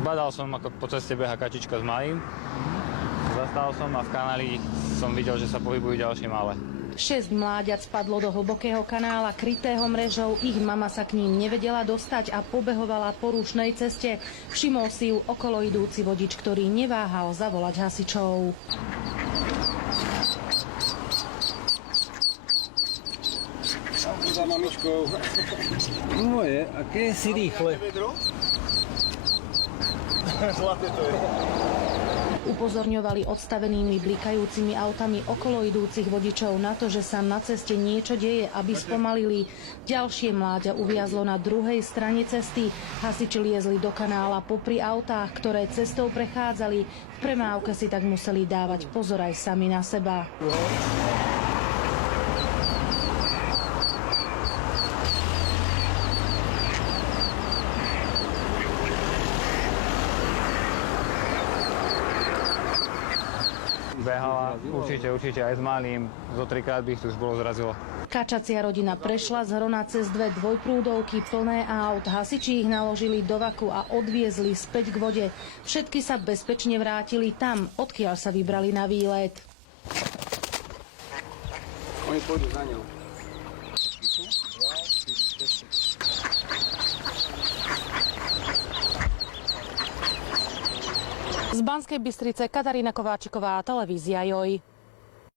Badal som, ako po ceste beha kačička s malým. Zastal som a v kanáli som videl, že sa pohybujú ďalšie malé. 6 mláďat spadlo do hlbokého kanála krytého mrežou, ich mama sa k ním nevedela dostať a pobehovala po rušnej ceste. Všimol si ju okolo idúci vodič, ktorý neváhal zavolať hasičov. Za mamičkou. Moje, aké si rýchle. Zlaté to je. Upozorňovali odstavenými blikajúcimi autami okolo idúcich vodičov na to, že sa na ceste niečo deje, aby spomalili. Ďalšie mláďa uviazlo na druhej strane cesty. Hasiči liezli do kanála popri autách, ktoré cestou prechádzali. V premávke si tak museli dávať pozor aj sami na seba. Behala určite aj s malým, zo 3-krát by ich tu už bolo zrazilo. Kačacia rodina prešla z Hrona cez 2 dvojprúdovky plné aut. Hasiči ich naložili do vaku a odviezli späť k vode. Všetky sa bezpečne vrátili tam, odkiaľ sa vybrali na výlet. Oni pôjdu za ňou. Z Banskej Bystrice Katarína Kováčiková, televízia JOJ.